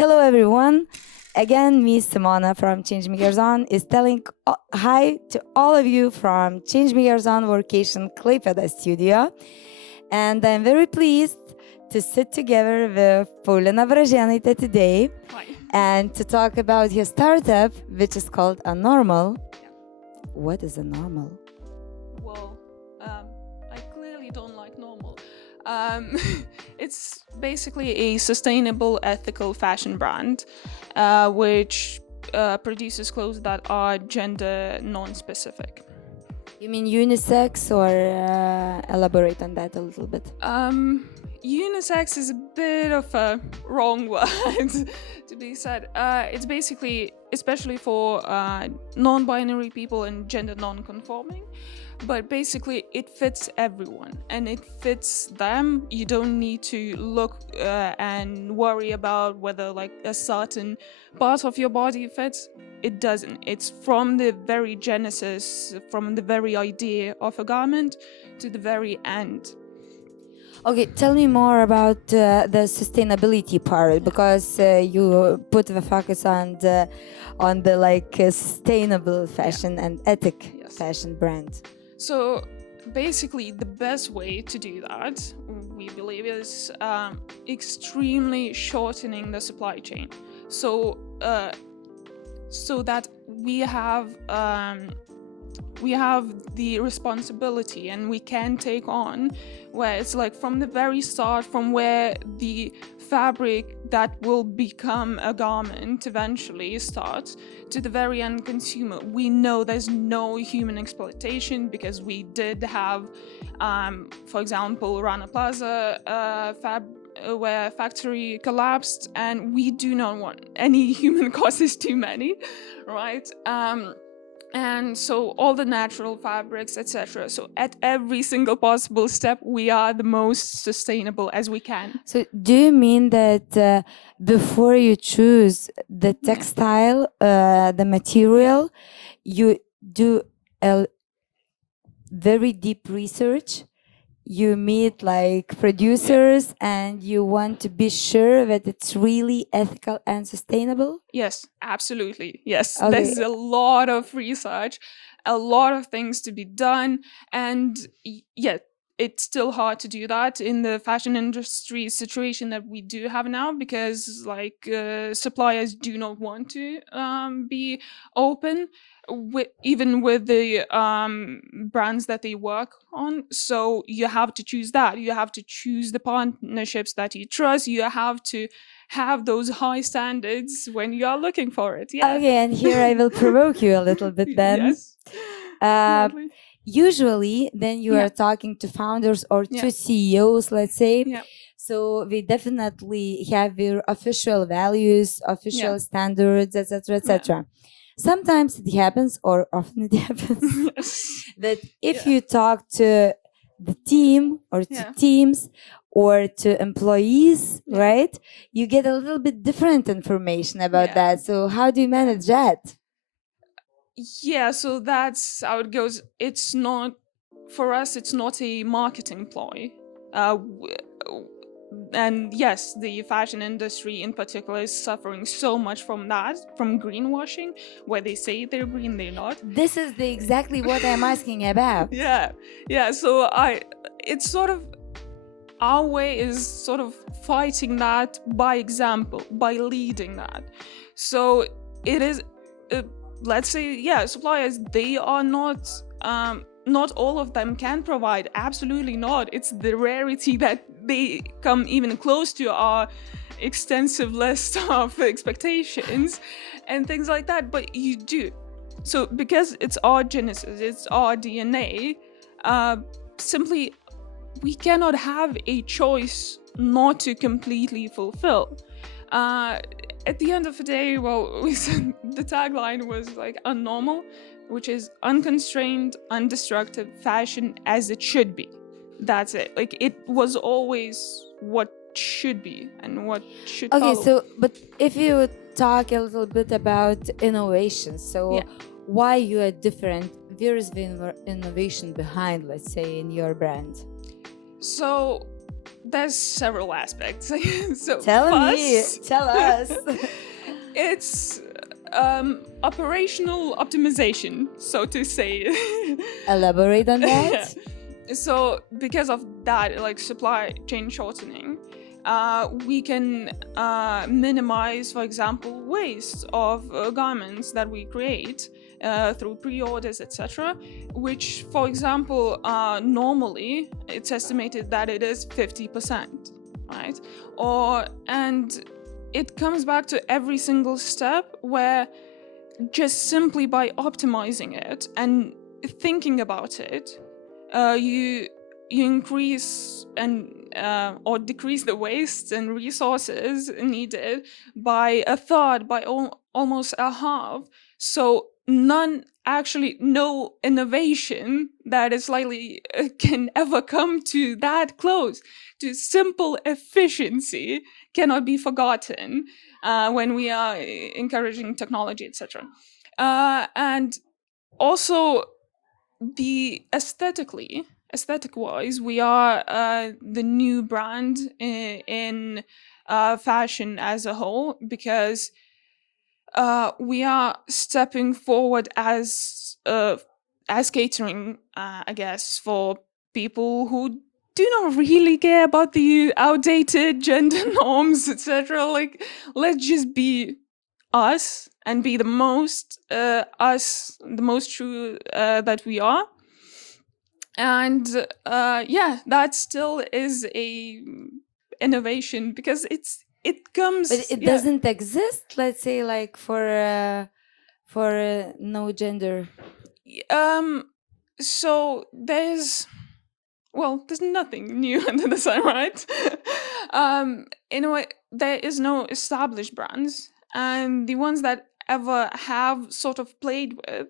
Hello, everyone. Again, me, Simona from Changemakers On, is telling hi to all of you from Changemakers On Vacation Klaipėda studio. And I'm very pleased to sit together with Paulina Bražėnaitė today. Hi. And to talk about her startup, which is called UNNORMAL. Yeah. What is UNNORMAL? Well, I clearly don't like normal. It's basically a sustainable, ethical fashion brand, which produces clothes that are gender non-specific. You mean unisex, or elaborate on that a little bit? Unisex is a bit of a wrong word to be said. It's basically, especially for non-binary people and gender non-conforming, but basically it fits everyone and it fits them. You don't need to look and worry about whether like a certain part of your body fits. It doesn't. It's from the very genesis, from the very idea of a garment to the very end. Okay, tell me more about the sustainability part, because you put the focus on the sustainable fashion and ethic fashion brand. So basically, the best way to do that, we believe, is extremely shortening the supply chain. So that we have the responsibility and we can take on where it's like from the very start, from where the fabric that will become a garment eventually starts to the very end consumer. We know there's no human exploitation because we did have, for example, Rana Plaza where factory collapsed, and we do not want any human causes too many, right? And so all the natural fabrics, etc. So at every single possible step, we are the most sustainable as we can. So do you mean that before you choose the textile, the material, you do a very deep research? You meet like producers and you want to be sure that it's really ethical and sustainable? Yes, absolutely. Yes, Okay. There's a lot of research, a lot of things to be done. And yet it's still hard to do that in the fashion industry situation that we do have now, because suppliers do not want to be open even with the brands that they work on. So you have to choose that. You have to choose the partnerships that you trust. You have to have those high standards when you are looking for it. Yeah. Okay, and here I will provoke you a little bit then. Yes. Usually, then you are talking to founders or to CEOs, let's say. Yeah. So we definitely have your official values, official standards, etc., etc. Sometimes it happens, or often it happens, that if you talk to the team or to teams or to employees, right, you get a little bit different information about that. So how do you manage that? Yeah, so that's how it goes. It's not, for us, it's not a marketing ploy. And yes, the fashion industry in particular is suffering so much from that, from greenwashing, where they say they're green, they're not. This is exactly what I'm asking about. Yeah. So it's sort of, our way is sort of fighting that by example, by leading that. So it is, let's say, suppliers, they are not all of them can provide, absolutely not. It's the rarity that they come even close to our extensive list of expectations and things like that, but you do. So because it's our genesis, it's our DNA, simply we cannot have a choice not to completely fulfill. At the end of the day, we said the tagline was like UNNORMAL, which is unconstrained, undestructive fashion as it should be. That's it. Like, it was always what should be and what should follow. Okay, so, but if you would talk a little bit about innovation, so why you are different? Where is the innovation behind, let's say, in your brand? So there's several aspects. So Tell us. It's operational optimization, so to say. Elaborate on that. So because of that, like supply chain shortening, we can minimize, for example, waste of garments that we create through pre-orders, etc. Which, for example, normally it's estimated that it is 50%, right? And it comes back to every single step where just simply by optimizing it and thinking about it, you increase and or decrease the waste and resources needed by a third, by almost a half. So no innovation that is likely can ever come to that close to simple efficiency cannot be forgotten when we are encouraging technology, etc. And also, the aesthetic wise, we are the new brand in fashion as a whole, because we are stepping forward as catering, I guess, for people who do not really care about the outdated gender norms, etc. Like, let's just be us and be the most the most true that we are. And that still is a innovation, because it comes, But it doesn't exist, let's say, like for no gender. So there's nothing new under the sun, right? In a way, there is no established brands, and the ones that ever have sort of played with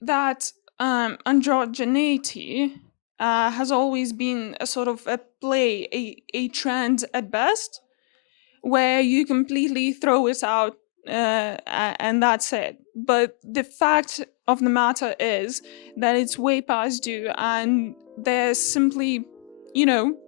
that androgeneity has always been a sort of a play, a trend at best, where you completely throw it out and that's it. But the fact of the matter is that it's way past due, and there's simply,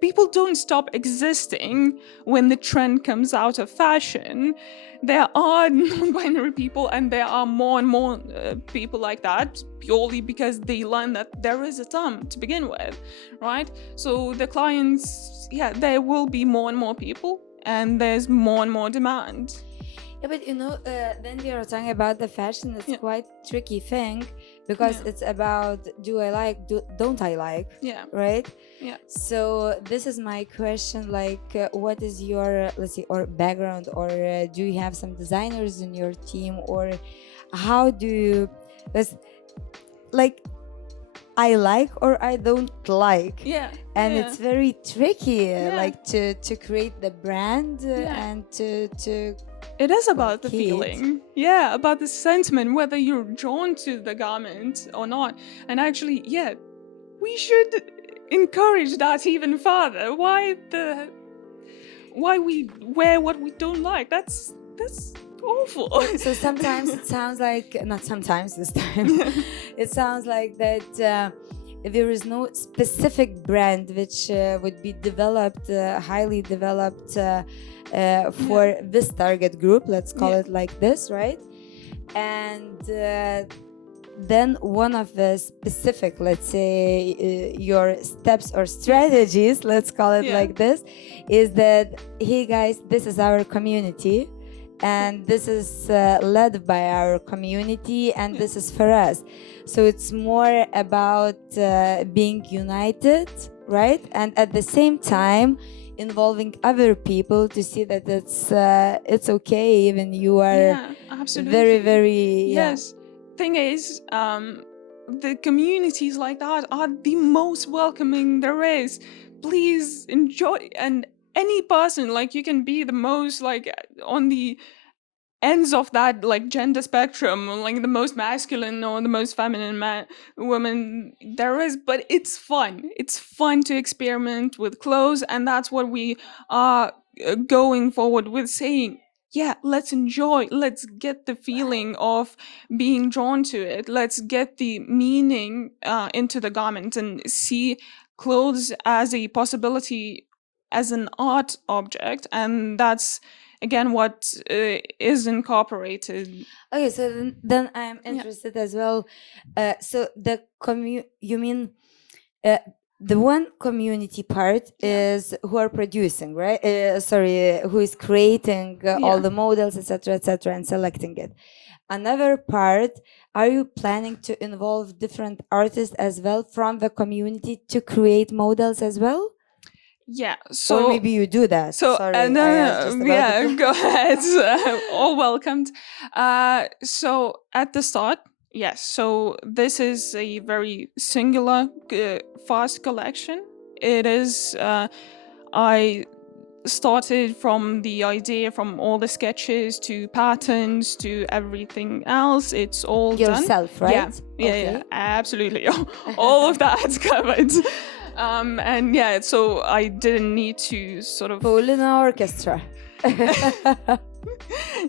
people don't stop existing when the trend comes out of fashion. There are non-binary people, and there are more and more people like that, purely because they learn that there is a term to begin with, right? So the clients, there will be more and more people, and there's more and more demand. Yeah, but then we are talking about the fashion. It's quite tricky thing, because it's about don't I like? Yeah. Right? Yeah. So this is my question, like what is your, let's say, or background, or do you have some designers in your team, or how do you, like, I like or I don't like. Yeah. And it's very tricky, like to create the brand and to it is about the feeling. Yeah, about the sentiment, whether you're drawn to the garment or not. And actually, we should encourage that even further. Why we wear what we don't like? That's awful. So sometimes it sounds like, not sometimes, this time, it sounds like that there is no specific brand which would be developed, highly developed for this target group, let's call it like this, right? And then one of the specific, let's say, your steps or strategies, let's call it like this, is that, hey guys, this is our community, and this is led by our community, and this is for us. So it's more about being united, right? And at the same time involving other people to see that it's okay, even you are very, very Thing is, the communities like that are the most welcoming there is. Please enjoy, and any person, like, you can be the most, like, on the ends of that, like, gender spectrum, like the most masculine or the most feminine woman there is, but it's fun to experiment with clothes, and that's what we are going forward with, saying, let's enjoy, let's get the feeling of being drawn to it, let's get the meaning into the garment and see clothes as a possibility as an art object, and that's again what is incorporated. Okay, so then I'm interested as well. So you mean the one community part is who are producing, right? Who is creating all the models, etc., and selecting it. Another part, are you planning to involve different artists as well from the community to create models as well? Yeah, so or maybe you do that. So Sorry, no, I asked just about the go ahead. All welcomed. So at the start, yes. So this is a very singular, fast collection. It is. I started from the idea, from all the sketches to patterns to everything else. It's all yourself, done. right? Yeah, absolutely. All of that's covered. And yeah, so I didn't need to sort of Paulina Orchestra.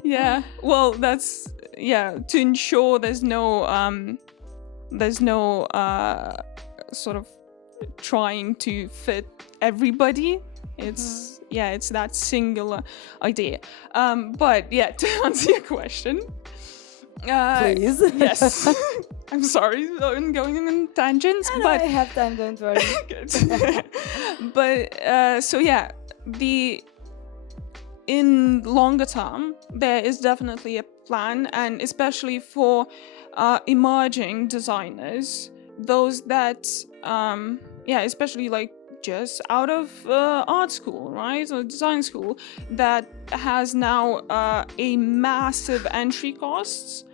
Yeah, well, that's to ensure there's no sort of trying to fit everybody. It's it's that singular idea. But yeah, to answer your question, please. Yes. I'm sorry, I'm going on tangents, but I have time, don't worry. Good. But so yeah, in longer term, there is definitely a plan, and especially for emerging designers, those that especially like just out of art school, right, or design school, that has now a massive entry costs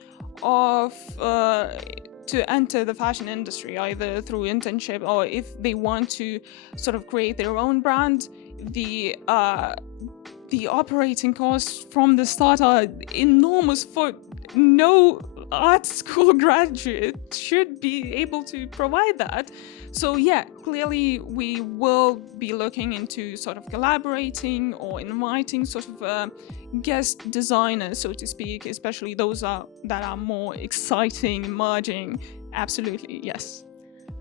of to enter the fashion industry, either through internship or if they want to sort of create their own brand. The operating costs from the start are enormous. For no art school graduate should be able to provide that. So yeah, clearly we will be looking into sort of collaborating or inviting sort of guest designers, so to speak, especially those that are more exciting, emerging. Absolutely, yes.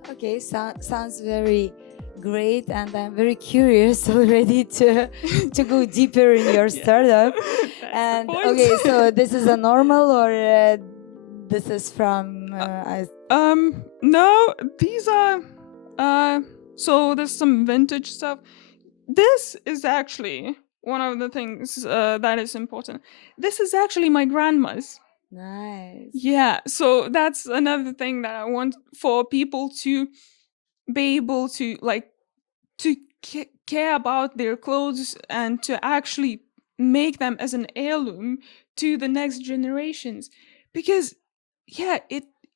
Okay, sounds very great, and I'm very curious already to go deeper in your startup. And okay, so this is a normal, or this is from no, these are so there's some vintage stuff. This is actually one of the things that is important. This is actually my grandma's. Nice. Yeah, so that's another thing that I want for people to be able to to care about their clothes and to actually make them as an heirloom to the next generations, because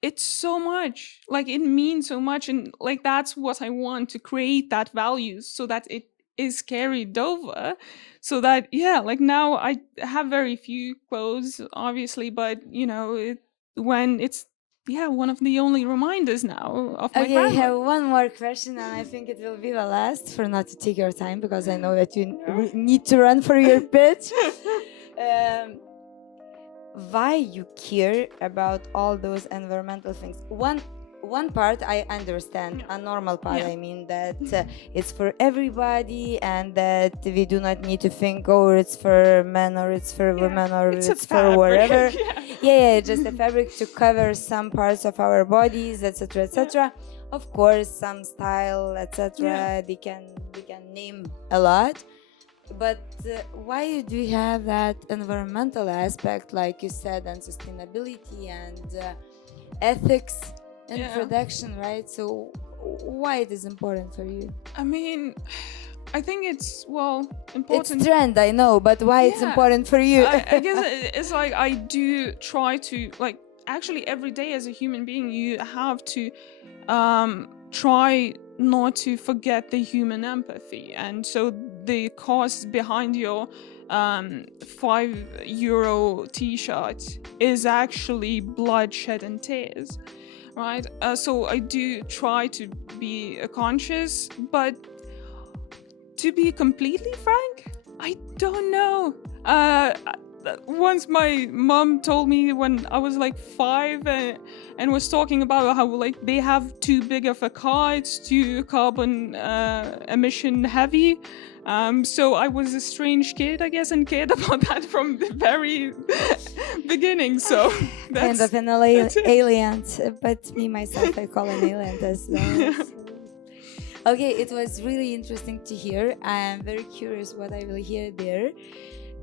it's so much, like it means so much, and like that's what I want to create, that values, so that it is carried over, so that like now I have very few clothes, obviously, but when it's one of the only reminders now of my grandma. I have one more question, and I think it will be the last, for not to take your time, because I know that you need to run for your pitch. Why you care about all those environmental things? One part I understand, a normal part, I mean, that it's for everybody, and that we do not need to think, it's for men or it's for women or it's for whatever. Just a fabric to cover some parts of our bodies, etc. Of course, some style, etc. They can name a lot. But why do you have that environmental aspect, like you said, and sustainability and ethics in production, right? So why it is important for you? I mean, I think it's important. It's trend, I know, but why it's important for you? I guess it's like I do try to, like, actually every day as a human being, you have to try not to forget the human empathy. And so the cost behind your €5 t-shirt is actually bloodshed and tears, right? So I do try to be conscious, but to be completely frank, I don't know. once my mom told me when I was like 5 and was talking about how like they have too big of a car, it's too carbon emission heavy. So I was a strange kid, I guess, and cared about that from the very beginning. So kind of an alien, but me myself, I call an alien as well. Okay, it was really interesting to hear. I am very curious what I will hear there.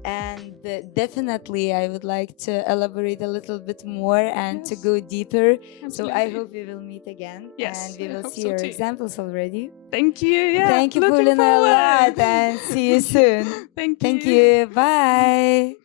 And definitely I would like to elaborate a little bit more and to go deeper. Absolutely. So I hope we will meet again. Yes, and we I will hope see so your too. examples already. Thank you. Yeah, Thank you, looking Paulina, a lot, forward. and see you soon. Thank you. Thank you. Bye.